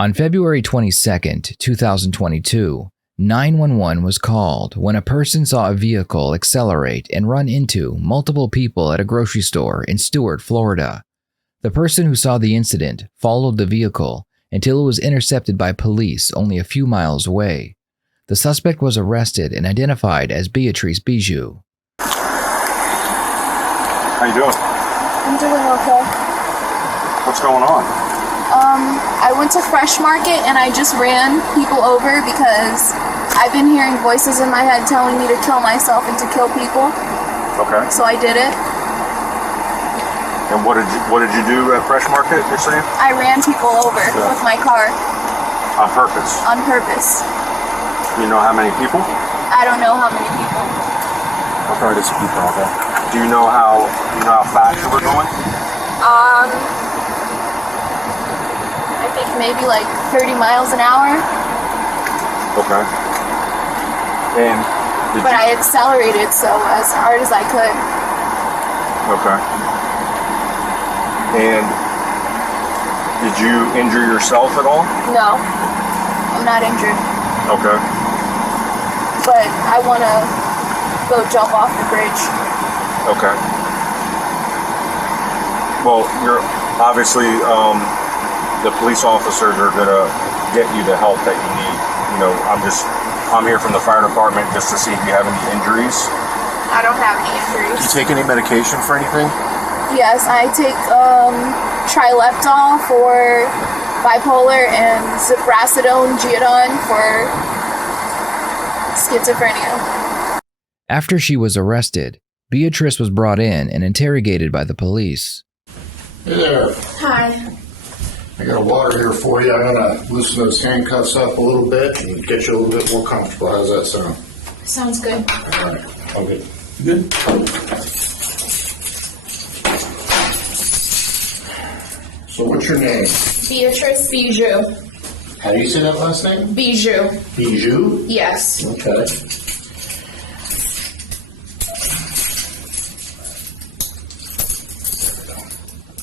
On February 22, 2022, 911 was called when a person saw a vehicle accelerate and run into multiple people at a grocery store in Stuart, Florida. The person who saw the incident followed the vehicle until it was intercepted by police only a few miles away. The suspect was arrested and identified as Beatrice Bijoux. How you doing? I'm doing okay. What's going on? I went to Fresh Market and I just ran people over because I've been hearing voices in my head telling me to kill myself and to kill people. Okay. So I did it. And what did you do at Fresh Market, you're saying? I ran people over with my car. On purpose? On purpose. You know how many people? I don't know how many people. Okay, just keep talking. Do you know how fast you were going? I think maybe like 30 miles an hour. Okay. And But I accelerated so as hard as I could. Okay. And did you injure yourself at all? No, I'm not injured. Okay. But I want to go jump off the bridge. Okay. Well, you're obviously the police officers are gonna get you the help that you need. You know, I'm here from the fire department just to see if you have any injuries. I don't have any injuries. Do you take any medication for anything? Yes, I take Trileptal for bipolar and ziprasidone Geodon for schizophrenia. After she was arrested, Beatrice was brought in and interrogated by the police. Hey there. Hi. I got a water here for you. I'm going to loosen those handcuffs up a little bit and get you a little bit more comfortable. How's that sound? Sounds good. All right. All good. Good? So what's your name? Beatrice Bijoux. How do you say that last name? Bijoux. Bijoux? Yes. Okay.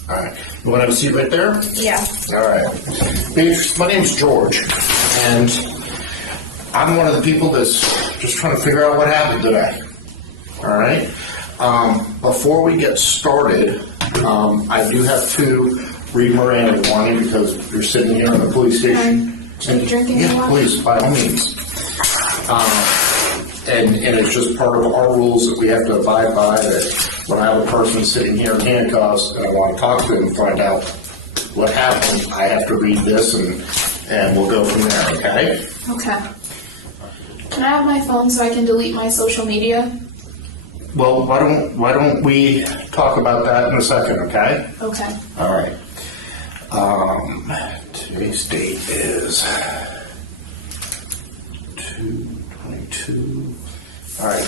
All right. You want to have a seat right there? Yeah. All right. Beatrice, my name's George, and I'm one of the people that's just trying to figure out what happened today. All right. Before we get started, I do have to read Miranda warning because you're sitting here in the police station. Are you drinking Yeah, water? please, by all means. And it's just part of our rules that we have to abide by, that when I have a person sitting here in handcuffs and I want to talk to them and find out what happened, I have to read this and we'll go from there, okay? Okay. Can I have my phone so I can delete my social media? Well, why don't we talk about that in a second, okay? Okay. All right. Today's date is 2/22. All right.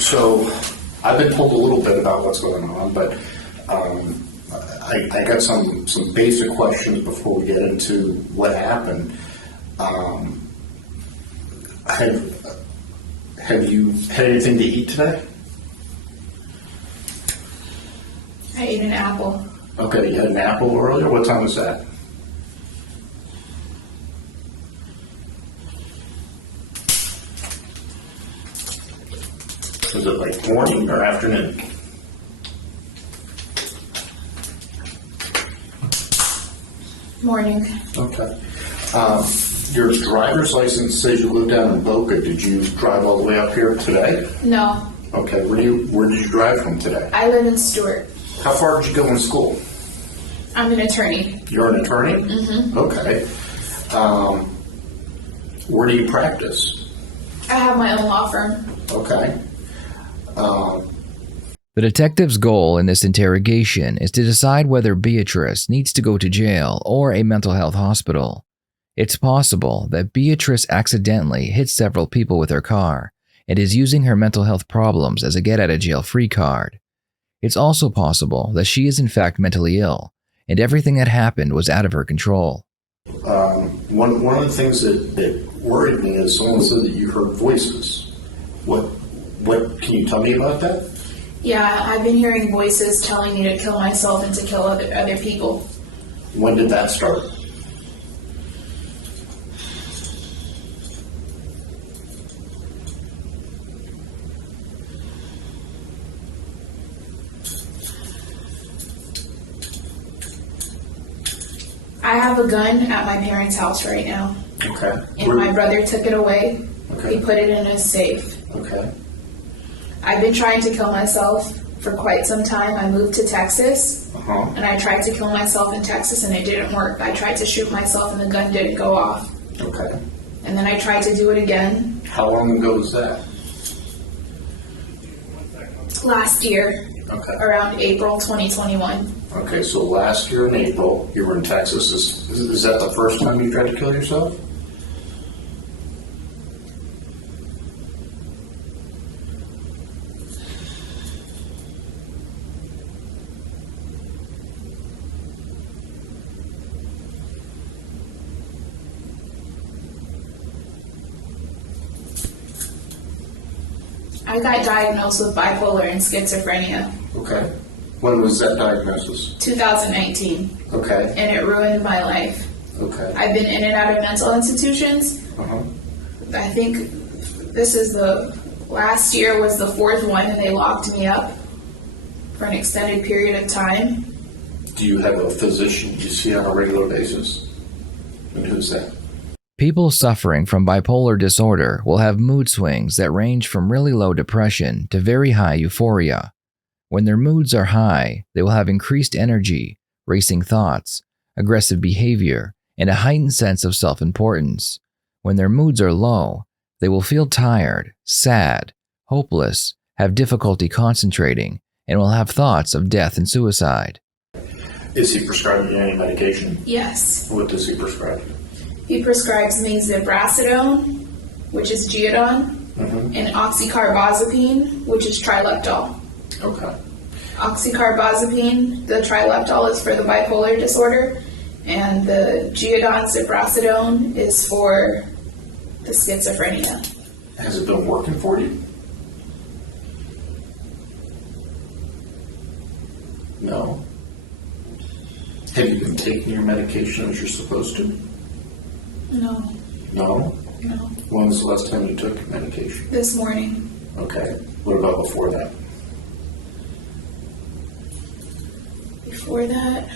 So I've been told a little bit about what's going on, but I got some basic questions before we get into what happened. Have you had anything to eat today? I ate an apple. Okay, you had an apple earlier? What time was that? Was it like morning or afternoon? Morning. Okay. Your driver's license says you live down in Boca. Did you drive all the way up here today? No. Okay, where did you drive from today? I live in Stuart. How far did you go in school? I'm an attorney. You're an attorney? Mm-hmm. Okay. Where do you practice? I have my own law firm. Okay. The detective's goal in this interrogation is to decide whether Beatrice needs to go to jail or a mental health hospital. It's possible that Beatrice accidentally hit several people with her car and is using her mental health problems as a get-out-of-jail-free card. It's also possible that she is in fact mentally ill and everything that happened was out of her control. One of the things that worried me is someone said that you heard voices. What can you tell me about that? Yeah, I've been hearing voices telling me to kill myself and to kill other people. When did that start? I have a gun at my parents' house right now. Okay. And my brother took it away. Okay. He put it in his safe. Okay. I've been trying to kill myself for quite some time. I moved to Texas, and I tried to kill myself in Texas, and it didn't work. I tried to shoot myself, and the gun didn't go off. Okay. And then I tried to do it again. How long ago was that? Last year, Okay. around April 2021. Okay, so last year in April, you were in Texas. Is that the first time you tried to kill yourself? I got diagnosed with bipolar and schizophrenia Okay. When was that diagnosis? 2019, Okay. and it ruined my life. Okay. I've been in and out of mental institutions. Uh-huh. I think this is last year was the fourth one, and they locked me up for an extended period of time. Do you have a physician you see on a regular basis? And who's that? People suffering from bipolar disorder will have mood swings that range from really low depression to very high euphoria. When their moods are high, they will have increased energy, racing thoughts, aggressive behavior, and a heightened sense of self-importance. When their moods are low, they will feel tired, sad, hopeless, have difficulty concentrating, and will have thoughts of death and suicide. Is he prescribing you any medication? Yes. What does he prescribe you? He prescribes me zibrasidone, which is Geodon, and oxycarbazepine, which is trileptal. Okay. Oxycarbazepine, the trileptal, is for the bipolar disorder, and the Geodon zibrasidone is for the schizophrenia. Has it been working for you? No. Have you been taking your medication as you're supposed to? No, No. no. When was the last time you took your medication? This morning. Okay. What about before that? Before that,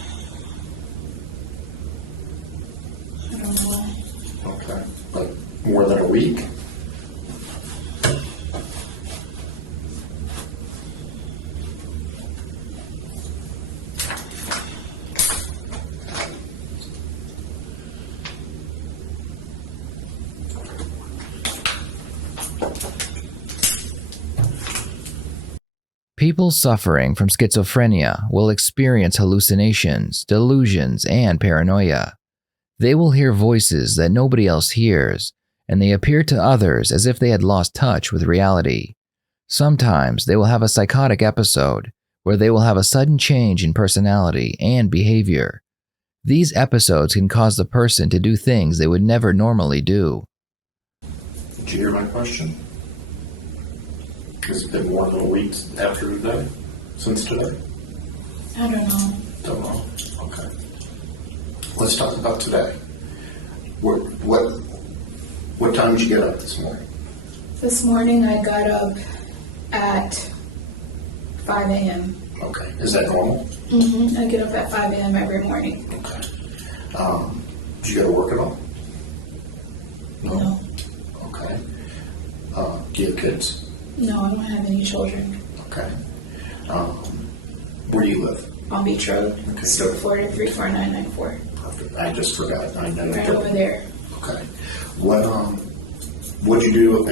I don't know. Okay. Like more than a week? People suffering from schizophrenia will experience hallucinations, delusions, and paranoia. They will hear voices that nobody else hears, and they appear to others as if they had lost touch with reality. Sometimes they will have a psychotic episode where they will have a sudden change in personality and behavior. These episodes can cause the person to do things they would never normally do. Did you hear my question? Has it been more than a week after today? Since today? I don't know. Don't know. Okay. Let's talk about today. What time did you get up this morning? This morning I got up at 5 a.m. Okay. Is that normal? I get up at 5 a.m. every morning. Okay. Did you go to work at all? No. Okay. Do you have kids? No, I don't have any children. Okay. Where do you live? Palm Beach Road, Okay. Stuart, Florida 34994. Perfect. I just forgot. I know. Right over there. Okay. What'd you do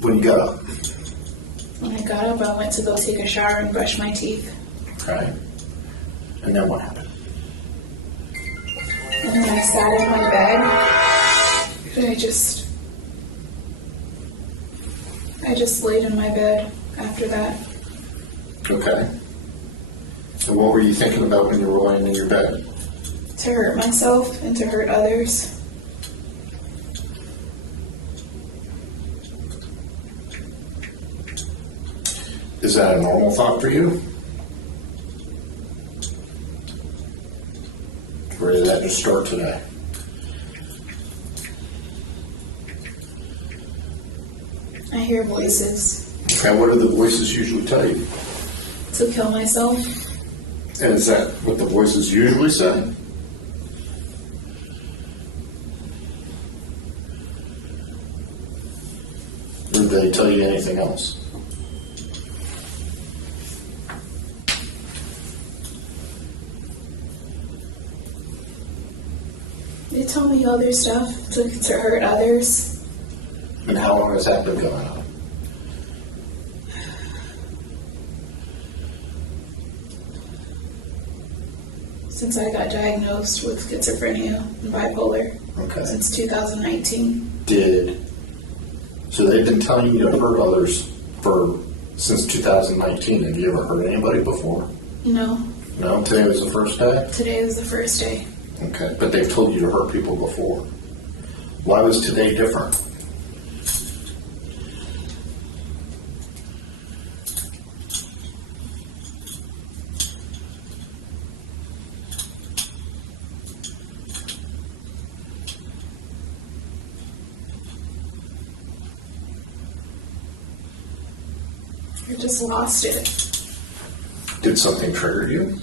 when you got up? When I got up, I went to go take a shower and brush my teeth. Okay. And then what happened? And then I sat in my bed, and I just laid in my bed after that. Okay. And what were you thinking about when you were laying in your bed? To hurt myself and to hurt others. Is that a normal thought for you? Or did that just start today? I hear voices. Okay, what do the voices usually tell you? To kill myself. And is that what the voices usually say? Did they tell you anything else? They told me other stuff to hurt others. And how long has that been going on? Since I got diagnosed with schizophrenia and bipolar. Okay. Since 2019. So they've been telling you to hurt others since 2019. Have you ever hurt anybody before? No. No? Today was the first day? Today was the first day. Okay, but they've told you to hurt people before. Why was today different? I just lost it. Did something trigger you?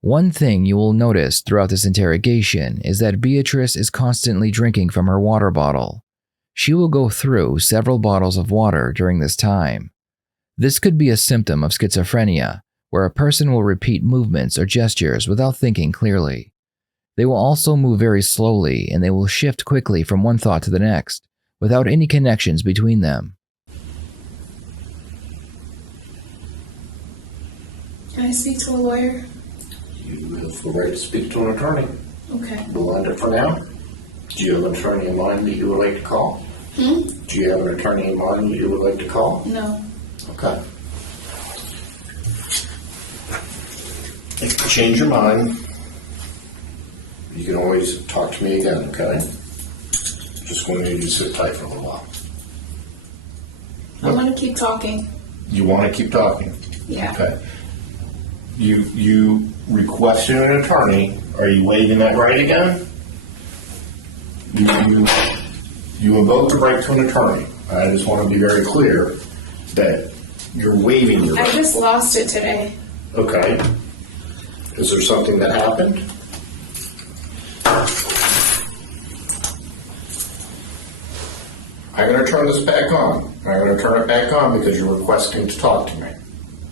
One thing you will notice throughout this interrogation is that Beatrice is constantly drinking from her water bottle. She will go through several bottles of water during this time. This could be a symptom of schizophrenia, where a person will repeat movements or gestures without thinking clearly. They will also move very slowly, and they will shift quickly from one thought to the next, without any connections between them. Can I speak to a lawyer? You have the right to speak to an attorney. Okay. We'll end it for now. Do you have an attorney in mind that you would like to call? Do you have an attorney in mind that you would like to call? No. Okay. If you change your mind, you can always talk to me again, okay? Just going to need you to sit tight for a little while. I want to keep talking. You want to keep talking? Yeah. Okay. You requested an attorney. Are you waiving that right again? You invoke the right to an attorney. I just want to be very clear that you're waiving your right. I just lost it today. Okay. Is there something that happened? I'm going to turn this back on. I'm going to turn it back on because you're requesting to talk to me.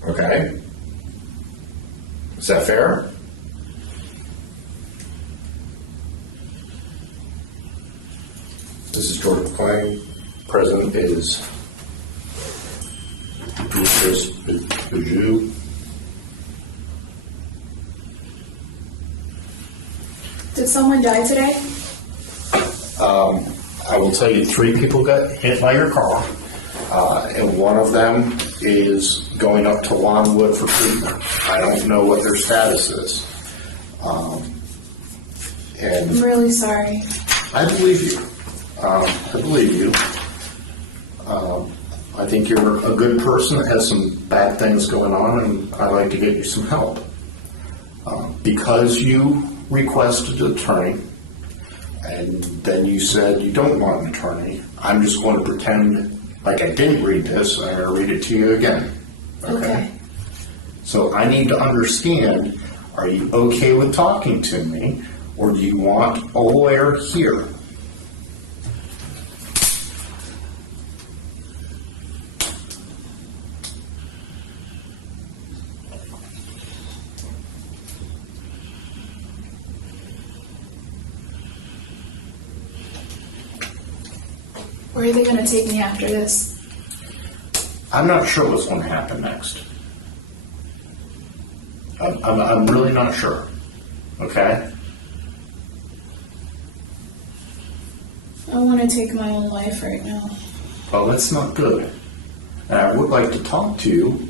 Okay? Is that fair? This is George McClain. President is Beatrice Bijoux. Did someone die today? I will tell you 3 people got hit by your car, and one of them is going up to Longwood for treatment. I don't know what their status is. And I'm really sorry. I believe you. I think you're a good person that has some bad things going on, and I'd like to get you some help. Because you requested an attorney, and then you said you don't want an attorney, I'm just going to pretend like I didn't read this, and I'm going to read it to you again. Okay. So I need to understand, are you okay with talking to me, or do you want a lawyer here? Where are they going to take me after this? I'm not sure what's going to happen next. I'm really not sure. Okay? I want to take my own life right now. Well, that's not good. And I would like to talk to you.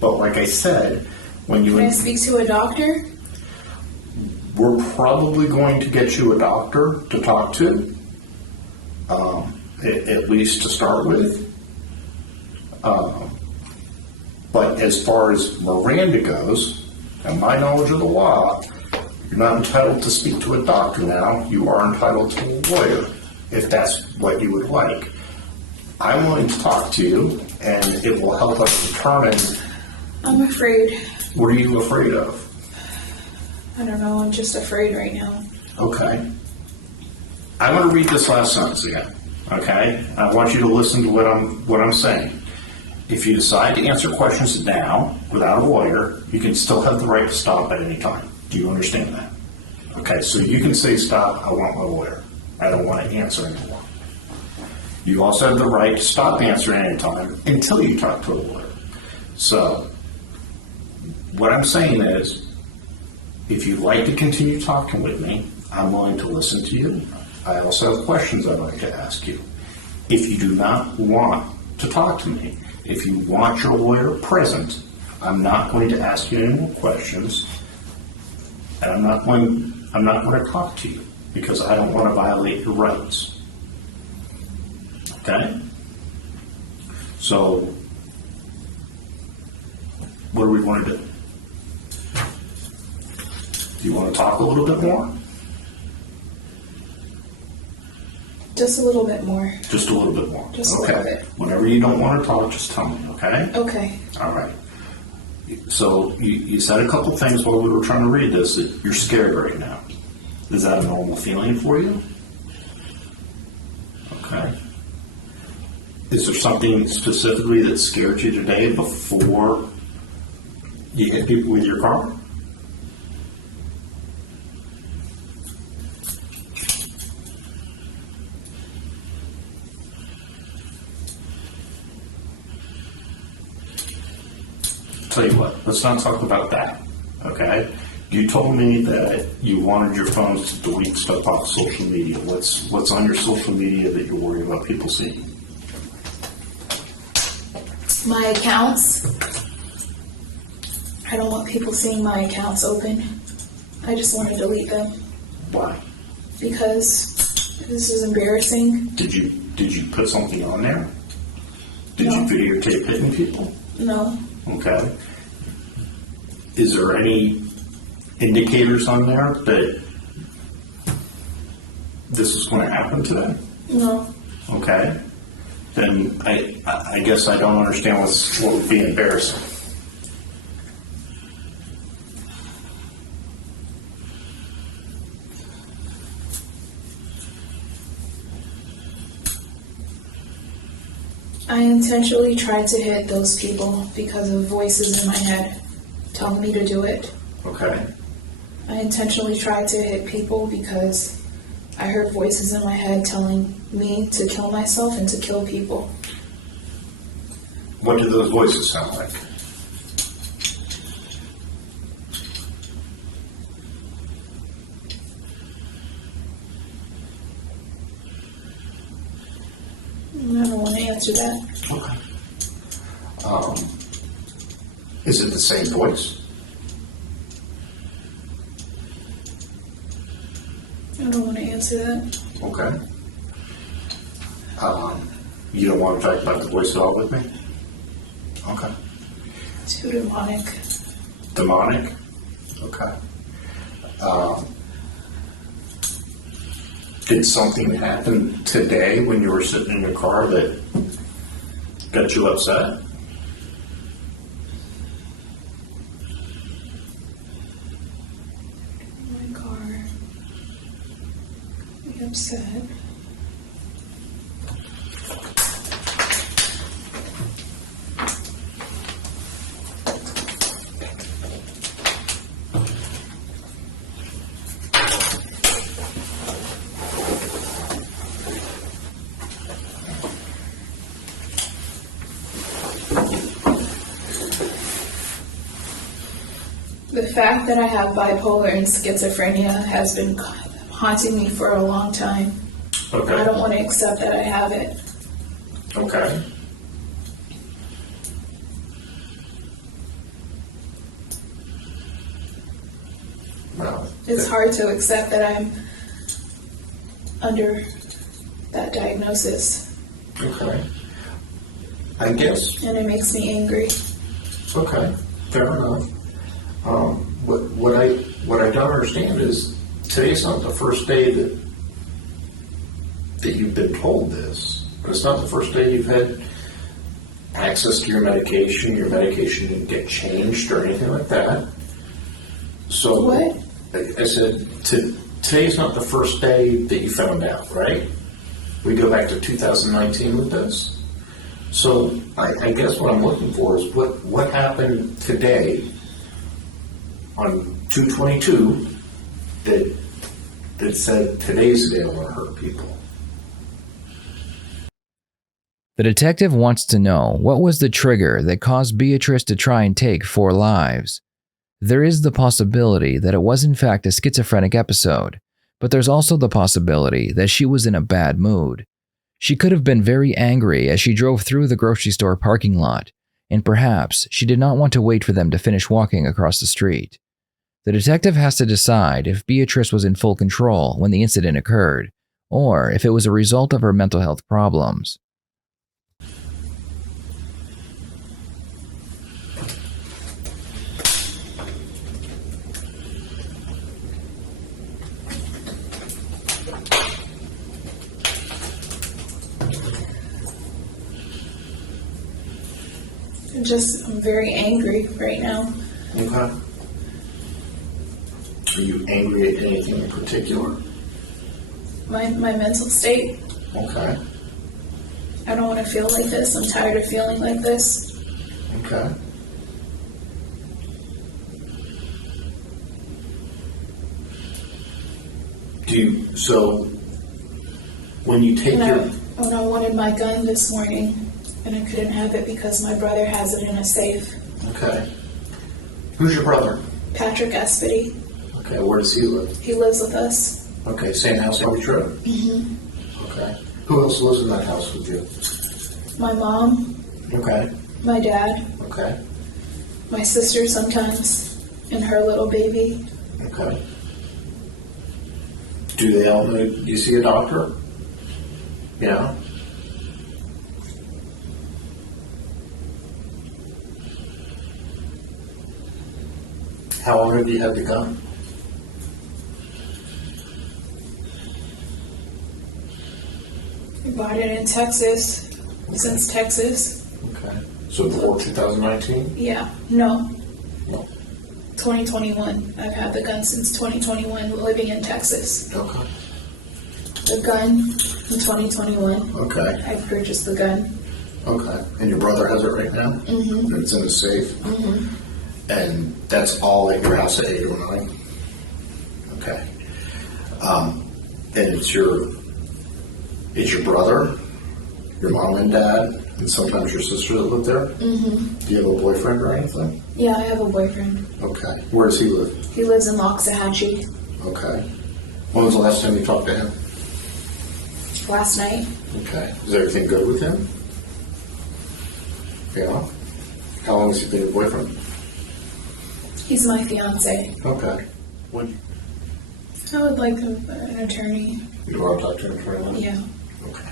But like I said, when you... Can I speak to a doctor? We're probably going to get you a doctor to talk to, at least to start with. But as far as Miranda goes, and my knowledge of the law, you're not entitled to speak to a doctor now. You are entitled to a lawyer, if that's what you would like. I'm willing to talk to you, and it will help us determine. I'm afraid. What are you afraid of? I don't know, I'm just afraid right now. Okay. I'm going to read this last sentence again. Okay? I want you to listen to what I'm saying. If you decide to answer questions now without a lawyer, you can still have the right to stop at any time. Do you understand that? Okay, so you can say, stop, I want my lawyer. I don't want to answer anymore. You also have the right to stop answering any time until you talk to a lawyer. So, what I'm saying is, if you'd like to continue talking with me, I'm willing to listen to you. I also have questions I'd like to ask you. If you do not want to talk to me, if you want your lawyer present, I'm not going to ask you any more questions, and I'm not going to talk to you because I don't want to violate your rights. Okay? So, what do we want to do? Do you want to talk a little bit more? Just a little bit more. Just a little bit more. Just okay. a little bit. Whenever you don't want to talk, just tell me, okay? Okay. All right. So you said a couple things while we were trying to read this that you're scared right now. Is that a normal feeling for you? Okay. Is there something specifically that scared you today before you hit people with your car? Tell you what, let's not talk about that, okay? You told me that you wanted your phones to delete stuff off social media. What's on your social media that you're worried about people seeing? My accounts. I don't want people seeing my accounts open. I just want to delete them. Why? Because this is embarrassing. Did you put something on there? Did No. you videotape hitting people? No. Okay. Is there any indicators on there that this is going to happen to them? No. Okay. Then I guess I don't understand what would be embarrassing. I intentionally tried to hit those people because of voices in my head telling me to do it. Okay. I intentionally tried to hit people because I heard voices in my head telling me to kill myself and to kill people. What do those voices sound like? I don't want to answer that. Okay. Is it the same voice? I don't want to answer that. Okay. You don't want to talk about the voice at all with me? Okay. Too demonic. Demonic? Okay. Did something happen today when you were sitting in your car that got you upset? My car. I'm upset. The fact that I have bipolar and schizophrenia has been haunting me for a long time. Okay. I don't want to accept that I have it. Okay. Well, It's hard to accept that I'm under that diagnosis, okay. I guess and it makes me angry. Okay, fair enough. What I don't understand is today's not the first day that you've been told this. It's not the first day you've had access to your medication didn't get changed or anything like that. So What? I said, today's not the first day that you found out, right? We go back to 2019 with this. So I guess what I'm looking for is what happened today on 2/22 that said today's the day I want to hurt people. The detective wants to know what was the trigger that caused Beatrice to try and take 4 lives. There is the possibility that it was in fact a schizophrenic episode, but there's also the possibility that she was in a bad mood. She could have been very angry as she drove through the grocery store parking lot, and perhaps she did not want to wait for them to finish walking across the street. The detective has to decide if Beatrice was in full control when the incident occurred, or if it was a result of her mental health problems. I'm very angry right now. Okay. Are you angry at anything in particular? My mental state. Okay. I don't want to feel like this. I'm tired of feeling like this. Okay. So when you take When I wanted my gun this morning, and I couldn't have it because my brother has it in a safe. Okay. Who's your brother? Patrick Espedy. Okay, where does he live? He lives with us. Okay, same house every trip? Mm-hmm. Okay. Who else lives in that house with you? My mom. Okay. My dad. Okay. My sister sometimes, and her little baby. Okay. Do they all need, do you see a doctor? Yeah. How long have you had the gun? We bought it in Texas, since Texas. Okay. So before 2019? Yeah, no, No. 2021. I've had the gun since 2021, living in Texas. Okay. The gun in 2021. Okay. I purchased the gun. Okay. And your brother has it right now? Mm-hmm. And it's in the safe? Mm-hmm. And that's all at your house at 809? Okay. And it's your brother, your mom and dad, and sometimes your sister that live there? Mm-hmm. Do you have a boyfriend or anything? Yeah, I have a boyfriend. Okay. Where does he live? He lives in Loxahatchee. Okay. When was the last time you talked to him? Last night. Okay. Is everything good with him? Yeah. How long has he been your boyfriend? He's my fiance. Okay. When I would like an attorney. you want to talk to him for a minute? Yeah. Okay.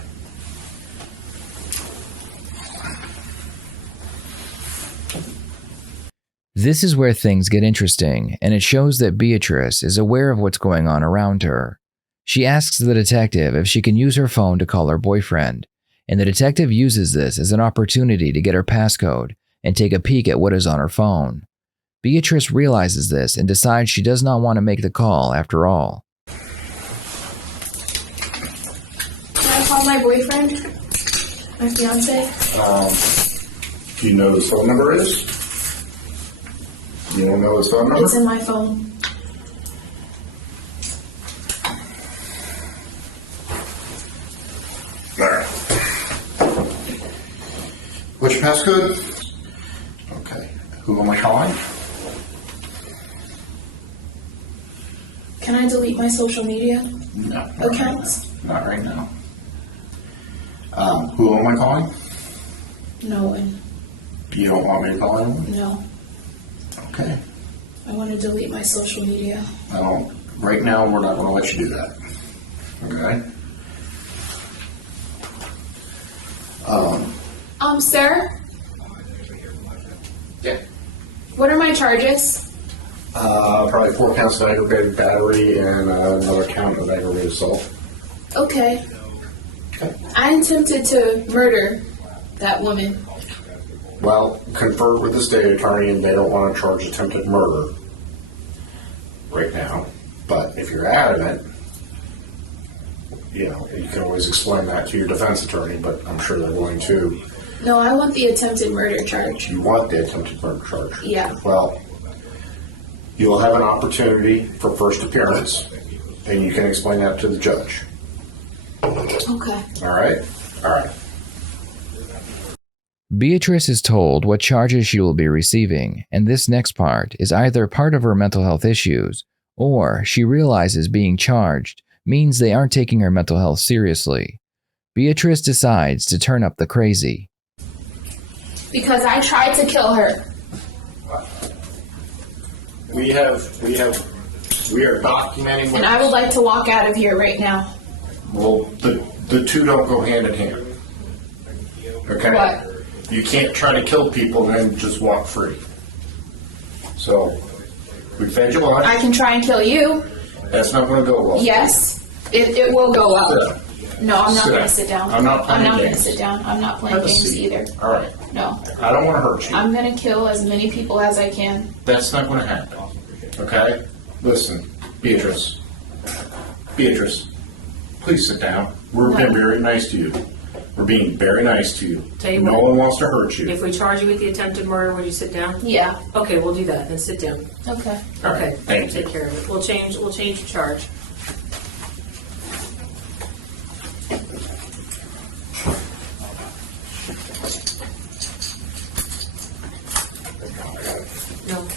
This is where things get interesting, and it shows that Beatrice is aware of what's going on around her. She asks the detective if she can use her phone to call her boyfriend, and the detective uses this as an opportunity to get her passcode and take a peek at what is on her phone. Beatrice realizes this and decides she does not want to make the call after all. Can I call my boyfriend? My fiance? Do you know who his phone number is? You don't know his phone number? It's in my phone. All right. What's your passcode? Okay. Who am I calling? Can I delete my social media No. accounts? Not right now. Who am I calling? No one. You don't want me to call anyone? No. Okay. I want to delete my social media. I don't. Right now, we're not going to let you do that. Okay. Sir? Yeah. What are my charges? Probably 4 counts of aggravated battery and another count of aggravated assault. Okay. I attempted to murder that woman. Well, confer with the state attorney, and they don't want to charge attempted murder right now. But if you're adamant, you can always explain that to your defense attorney, but I'm sure they're going to. No, I want the attempted murder charge. You want the attempted murder charge? Yeah. Well, you'll have an opportunity for first appearance, and you can explain that to the judge. Okay. All right? All right. Beatrice is told what charges she will be receiving, and this next part is either part of her mental health issues, or she realizes being charged means they aren't taking her mental health seriously. Beatrice decides to turn up the crazy. Because I tried to kill her. We are documenting. And I would like to walk out of here right now. Well, the two don't go hand in hand. Okay? What? You can't try to kill people and then just walk free. So, we fed you lunch. I can try and kill you. That's not going to go well. Yes, it will go well. Sit down. No, I'm not Sit going down. to sit down. I'm not playing going to games. sit down. I'm not playing Have a games seat. either. All right. No. I don't want to hurt you. I'm going to kill as many people as I can. That's not going to happen. Okay? Listen, Beatrice. Beatrice, please sit down. We're being very nice to you. We're being very nice to you. Tell you No what. one wants to hurt you. If we charge you with the attempted murder, would you sit down? Yeah. Okay, we'll do that. Then sit down. Okay. All right. Okay. Thank you. Take care of it. We'll change your charge. No.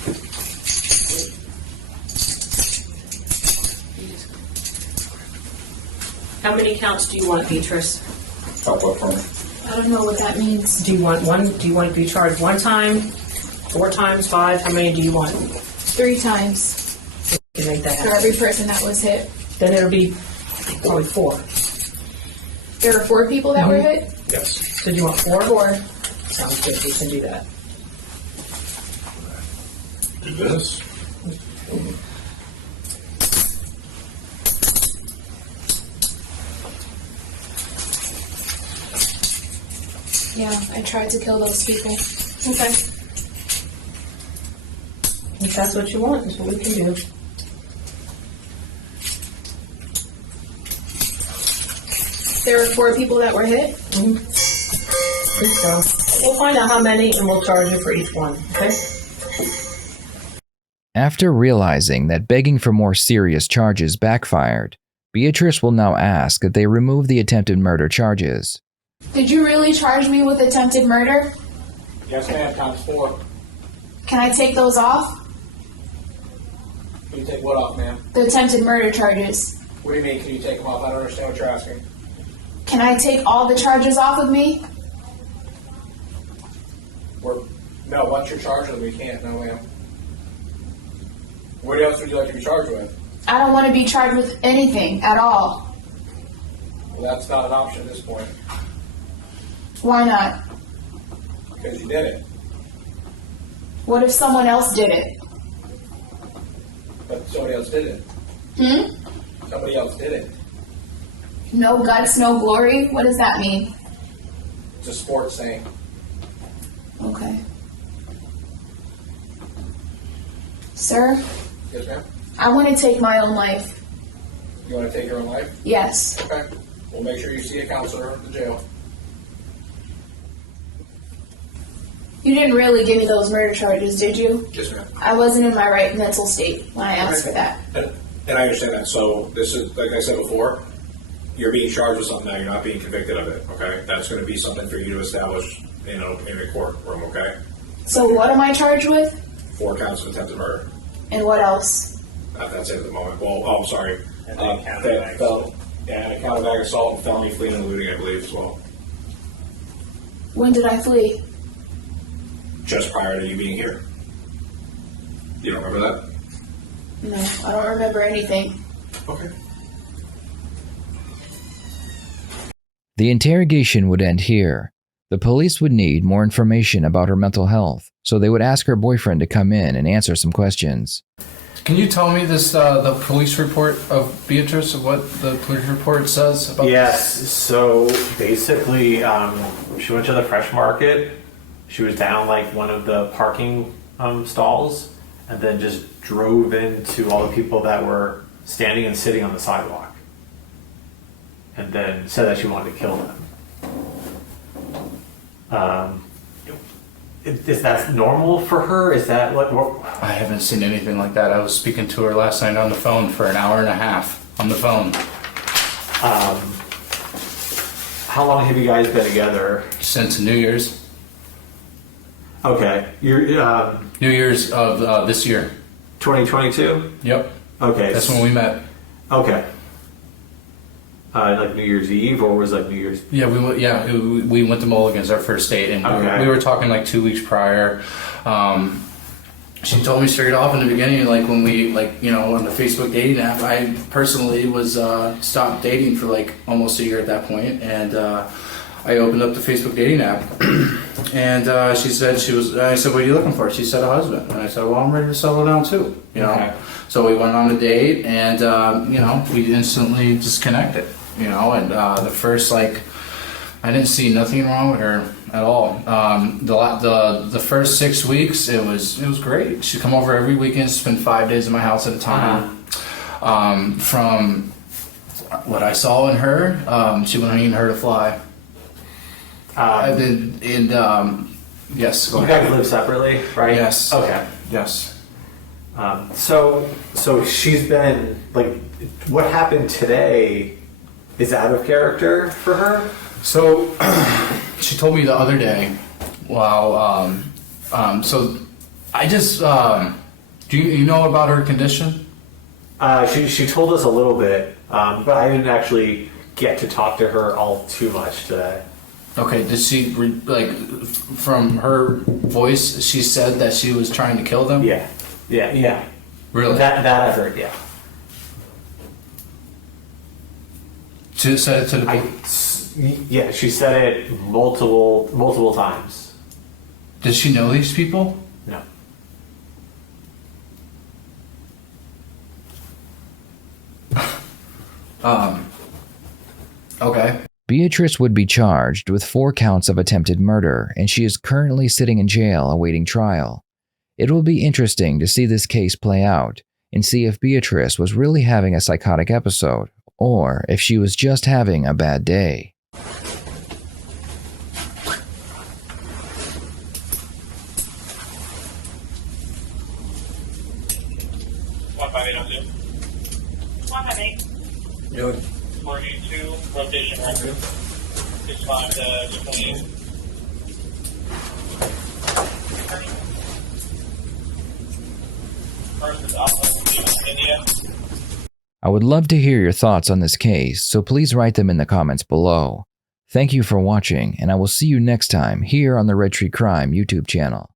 How many counts do you want, Beatrice? Help up for me. I don't know what that means. Do you want one? Do you want to be charged 1 time, 4 times, 5? How many do you want? 3 times You can make that for happen. every person that was hit. Then it'll be probably 4. There were 4 people that were hit? Yes. So do you want 4? 4. Sounds good. We can do that. Do this. Yeah, I tried to kill those people. Okay. If that's what you want, that's what we can do. There were 4 people that were hit? Good so. We'll find out how many and we'll charge you for each one, okay? After realizing that begging for more serious charges backfired, Beatrice will now ask that they remove the attempted murder charges. Did you really charge me with attempted murder? Yes, ma'am, times 4. Can I take those off? Can you take what off, ma'am? The attempted murder charges. What do you mean, can you take them off? I don't understand what you're asking. Can I take all the charges off of me? No, once you're charged with them, you can't. No, ma'am. What else would you like to be charged with? I don't want to be charged with anything at all. Well, that's not an option at this point, Why not? because you did it. What if someone else did it? But somebody else did it. Somebody else did it. No guts, no glory? What does that mean? It's a sports saying. Okay. Sir, Yes, ma'am? I want to take my own life. You want to take your own life? Yes. Okay. Well, make sure you see a counselor at the jail. You didn't really give me those murder charges, did you? Yes, ma'am. I wasn't in my right mental state when I asked for that. And I understand that. So this is, like I said before, you're being charged with something now. You're not being convicted of it. Okay, that's going to be something for you to establish, in the courtroom. Okay, So what am I charged with? 4 counts of attempted murder. And what else? That's it at the moment. Well, oh, I'm sorry. And then count of ag assault. Yeah, and a count of ag assault and felony fleeing and eluding, I believe, as well. When did I flee? Just prior to you being here. You don't remember that? No, I don't remember anything. Okay. The interrogation would end here. The police would need more information about her mental health, so they would ask her boyfriend to come in and answer some questions. Can you tell me this, the police report of Beatrice, what the police report says about Yes, this? so basically, she went to the fresh market. She was down like one of the parking stalls and then just drove into all the people that were standing and sitting on the sidewalk. And then said that she wanted to kill them. Is that normal for her? Is that what? I haven't seen anything like that. I was speaking to her last night on the phone for an hour and a half on the phone. How long have you guys been together? Since New Year's. Okay, you're New Year's of this year. 2022. Yep. Okay, That's when we met. Okay. Like New Year's Eve, or was like New Year's? Yeah, we went to Mulligan's our first date, and Okay. we were talking like 2 weeks prior. She told me straight off in the beginning, like when we on the Facebook dating app. I personally was stopped dating for like almost a year at that point, and I opened up the Facebook dating app, and she said I said, "What are you looking for?" She said, "A husband," and I said, "Well, I'm ready to settle down too." Okay. So we went on a date, and we instantly just connected. And the first I didn't see nothing wrong with her at all. The first 6 weeks, it was great. She'd come over every weekend, spend 5 days in my house at a time. From what I saw in her, she wasn't even hurt to fly. Yes, go You ahead. guys live separately, right? Yes. Okay. Yes. So she's been like, what happened today is out of character for her. So she told me the other day, so I just, do you know about her condition? She told us a little bit, but I didn't actually get to talk to her all too much today. Okay, did she, from her voice, she said that she was trying to kill them? Yeah. Really? That I heard. Yeah. She said it to the Yeah, she said it multiple times. Does she know these people? No. Okay. Beatrice would be charged with 4 counts of attempted murder, and she is currently sitting in jail awaiting trial. It will be interesting to see this case play out and see if Beatrice was really having a psychotic episode, or if she was just having a bad day. Yo, 482, rotation record. 65 to 28. First is Alpha, India. I would love to hear your thoughts on this case, so please write them in the comments below. Thank you for watching, and I will see you next time here on the Red Tree Crime YouTube channel.